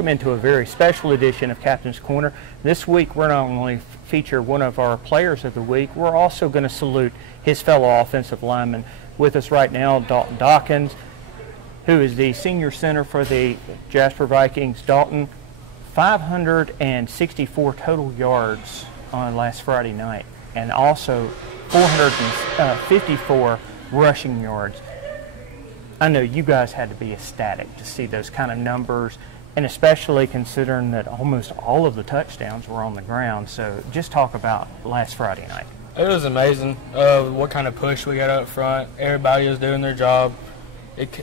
welcome into a very special edition of Captain's Corner. This week we're not only feature one of our players of the week, we're also going to salute his fellow offensive lineman. With us right now, Dalton Dockins, who is the senior center for the Jasper Vikings. Dalton, 564 total yards on last Friday night, and also 454 rushing yards. I know you guys had to be ecstatic to see those kind of numbers, and especially considering that almost all of the touchdowns were on the ground. So just talk about last Friday night. It was amazing what kind of push we got up front. Everybody was doing their job.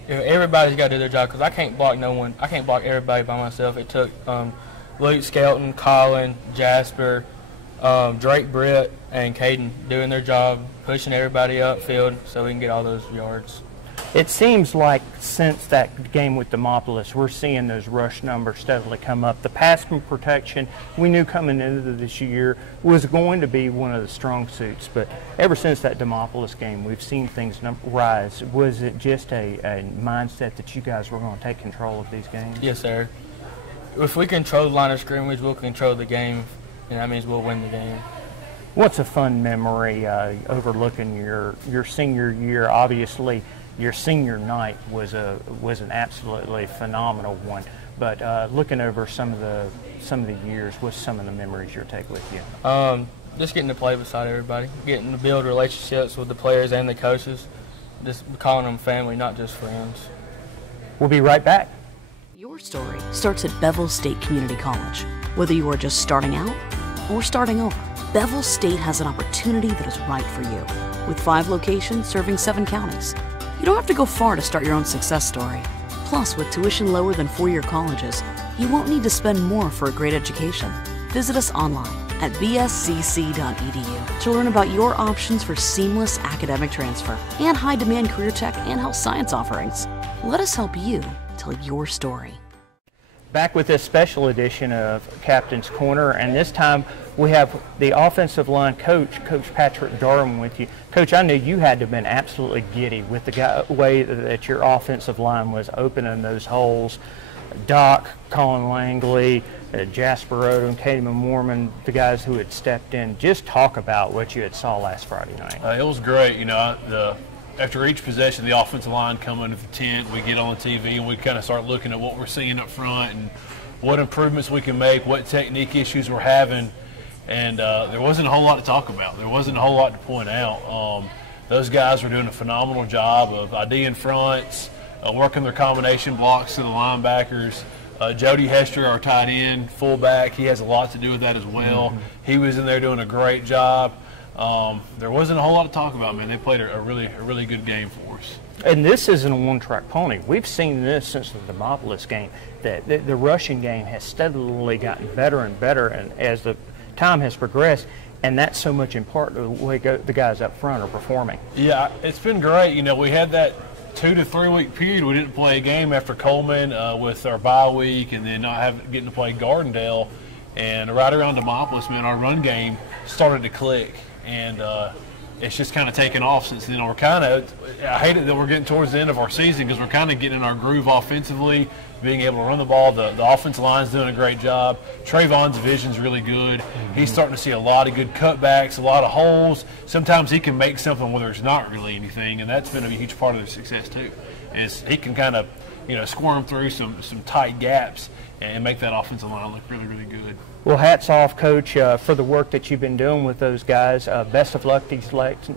Everybody's got to do their job because I can't block no one. I can't block everybody by myself. It took Luke, Skelton, Colin, Jasper, Drake, Britt, and Caden doing their job, pushing everybody upfield so we can get all those yards. It seems like since that game with Demopolis, we're seeing those rush numbers steadily come up. The pass protection, we knew coming into this year, was going to be one of the strong suits, but ever since that Demopolis game, we've seen things rise. Was it just a mindset that you guys were going to take control of these games? Yes, sir. If we control the line of scrimmage, we'll control the game, and that means we'll win the game. What's a fun memory overlooking your senior year? Obviously, your senior night was an absolutely phenomenal one. But looking over some of the years, what's some of the memories you'll take with you? Just getting to play beside everybody, getting to build relationships with the players and the coaches, just calling them family, not just friends. We'll be right back. Your story starts at Bevel State Community College. Whether you are just starting out or starting over, Bevel State has an opportunity that is right for you. With 5 locations serving 7 counties. You don't have to go far to start your own success story. Plus, with tuition lower than 4-year colleges, you won't need to spend more for a great education. Visit us online at bscc.edu to learn about your options for seamless academic transfer and high-demand career tech and health science offerings. Let us help you tell your story. Back with this special edition of Captain's Corner, and this time we have the offensive line coach, Coach Patrick Darwin, with you. Coach, I know you had to have been absolutely giddy with the way that your offensive line was opening those holes. Doc, Colin Langley, Jasper Odom, Katie Mormon, the guys who had stepped in. Just talk about what you had saw last Friday night. It was great. You know, after each possession, the offensive line come into the tent, we get on the TV and we kind of start looking at what we're seeing up front and what improvements we can make, what technique issues we're having. And there wasn't a whole lot to talk about. There wasn't a whole lot to point out. Those guys were doing a phenomenal job of IDing fronts, working their combination blocks to the linebackers. Jody Hester, our tight end, fullback, he has a lot to do with that as well. Mm-hmm. He was in there doing a great job. There wasn't a whole lot to talk about, man. They played a really good game for us. And this isn't a one-track pony. We've seen this since the Demopolis game, that the rushing game has steadily gotten better and better, and as the time has progressed, and that's so much in part to the way the guys up front are performing. Yeah, it's been great. You know, we had that 2 to 3 week period we didn't play a game after Coleman with our bye week, and then not getting to play Gardendale, and right around Demopolis, man, our run game started to click. And it's just kind of taken off since then. I hate it that we're getting towards the end of our season because we're kind of getting in our groove offensively, being able to run the ball. The offensive line's doing a great job. Trayvon's vision's really good. Mm-hmm. He's starting to see a lot of good cutbacks, a lot of holes. Sometimes he can make something where there's not really anything, and that's been a huge part of their success too. Is he can kind of, squirm through some tight gaps and make that offensive line look really good. Well, hats off, Coach, for the work that you've been doing with those guys. Best of luck these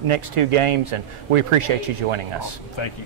next 2 games, and we appreciate you joining us. Awesome. Thank you.